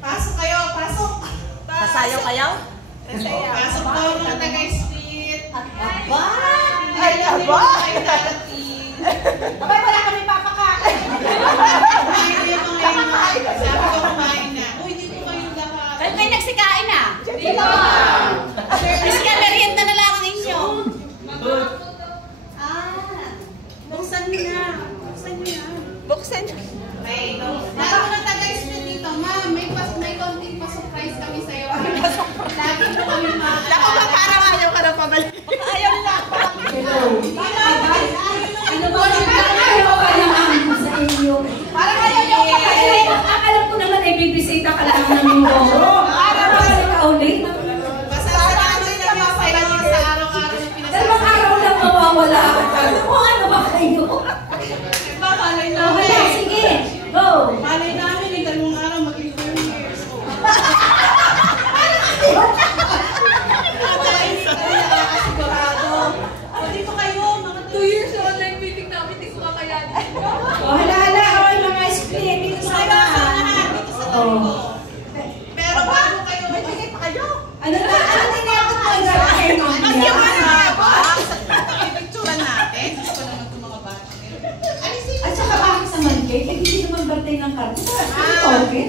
Pasok kayo, pasok. Pasayaw kayo? Pasok daw mga taga-street. Aba! Ay, aba! Abay, wala kami papakain. Kumain ko yung mga yun. Sabi ko kumain na. Uy, hindi ko kayo lahat. Kayo kayo nagsikain na. Dito! Kasi ka merienda na lang ang inyo. Buksan mo na. Buksan mo na. Buksan. Okay. Lalo na taga-street dito. Ma'am, may konting pa-surprise kami sa'yo. Lagi mo kami maaalala. Ako ba parang ayaw ka na pabalik? Ayaw nila. Ano ba? Ayaw ka lang sa inyo. Parang ayaw yung kakain. Alam ko naman ay bibisita ka lang ng Mindoro. Para balik ka ulit. Pasasalamat kami sa'yo sa araw-araw na pinasasalamat. Dalawang araw lang mawawala ka. Kung ano ba kayo? Malay Okay, namin. sige. Go. Malay namin yung dalawang araw maging 4 years. Dito kayo, mga 2 years na online meeting namin, hindi ko kakayanin. O, hala-hala. Okay, mga split. Dito sa lahat. Dito sa tabi ko. Pero bago kayo, may bigay pa kayo. Ano na? Ano tinakot mo? Ang gagawin mo. Mas yung mahaba. Sa picturean natin. Gusto ko naman itong mga bata. Alisin At saka bakit sa man cake? Eh, hindi naman birthday ng karto. Okay.